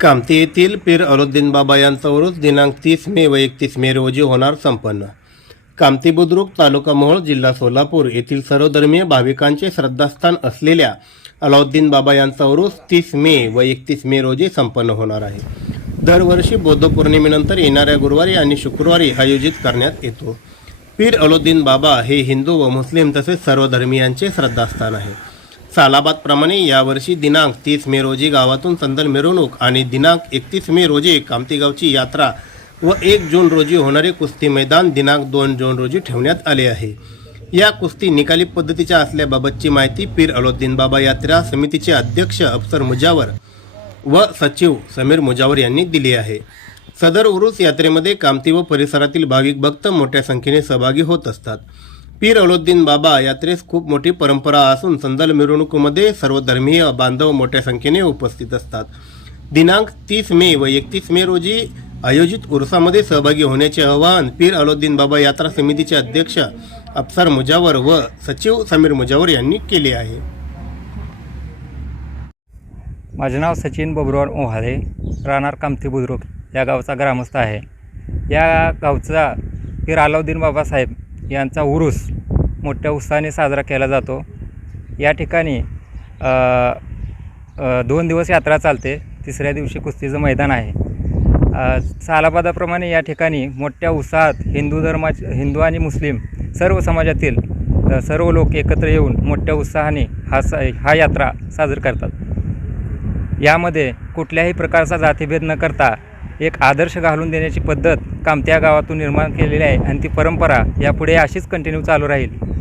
कामती येथील पीर अलुद्दीन बाबा यांचा उरूस दिनांक तीस मे व एकतीस मे रोजी होणार संपन्न. कामती बुद्रुक तालुका मोहोळ जिल्हा सोलापूर येथील सर्वधर्मीय भाविकांचे श्रद्धास्थान असलेल्या अलाउद्दीन बाबा यांचा उरूस तीस मे व एकतीस मे रोजी संपन्न होणार आहे. दरवर्षी बौद्ध पौर्णिमेनंतर येणाऱ्या गुरुवारी आणि शुक्रवारी आयोजित करण्यात येतो. पीर अलुद्दीन बाबा हे हिंदू व मुस्लिम तसेच सर्वधर्मियांचे श्रद्धास्थान आहे. सालाबादप्रमाणे यावर्षी दिनांक तीस मे रोजी गावातून संदल मिरवणूक आणि दिनांक एकतीस मे रोजी कामतीगावची यात्रा व एक जून रोजी होणारे कुस्ती मैदान दिनांक दोन जून रोजी ठेवण्यात आले आहे. या कुस्ती निकाली पद्धतीच्या असल्याबाबतची माहिती पीर अलोद्दीन बाबा यात्रा समितीचे अध्यक्ष अफसर मुजावर व सचिव समीर मुजावर यांनी दिली आहे. सदर उरूस यात्रेमध्ये कामती व परिसरातील भाविक भक्त मोठ्या संख्येने सहभागी होत असतात. पीर अलुद्दीन बाबा यात्रेस खूप मोठी परंपरा असून संदल मिरवणुकीमध्ये सर्व धर्मीय बांधव मोठ्या संख्येने उपस्थित असतात. दिनांक तीस मे व एकतीस मे रोजी आयोजित उर्सामध्ये सहभागी होण्याचे आवाहन पीर अलुद्दीन बाबा यात्रा समितीचे अध्यक्ष अफसर मुजावर व सचिव समीर मुजावर यांनी केले आहे. माझे नाव सचिन बबरवाड ओहाळे राहणार कामती बुद्रुक या गावचा ग्रामस्थ आहे. या गावचा पीर अलाउद्दीन बाबासाहेब यांचा उरूस मोठ्या उत्साहाने साजरा केला जातो. या ठिकाणी दोन दिवस यात्रा चालते. तिसऱ्या दिवशी कुस्तीचं मैदान आहे. अ, सालाबादाप्रमाणे या ठिकाणी मोठ्या उत्साहात हिंदू धर्माचे हिंदू आणि मुस्लिम सर्व समाजातील सर्व लोक एकत्र येऊन मोठ्या उत्साहाने हा सा हा यात्रा साजरा करतात. यामध्ये कुठल्याही प्रकारचा जातीभेद न करता एक आदर्श घालून देण्याची पद्धत कामत्या गावातून निर्माण केलेली आहे आणि ती परंपरा यापुढे अशीच कंटिन्यू चालू राहील.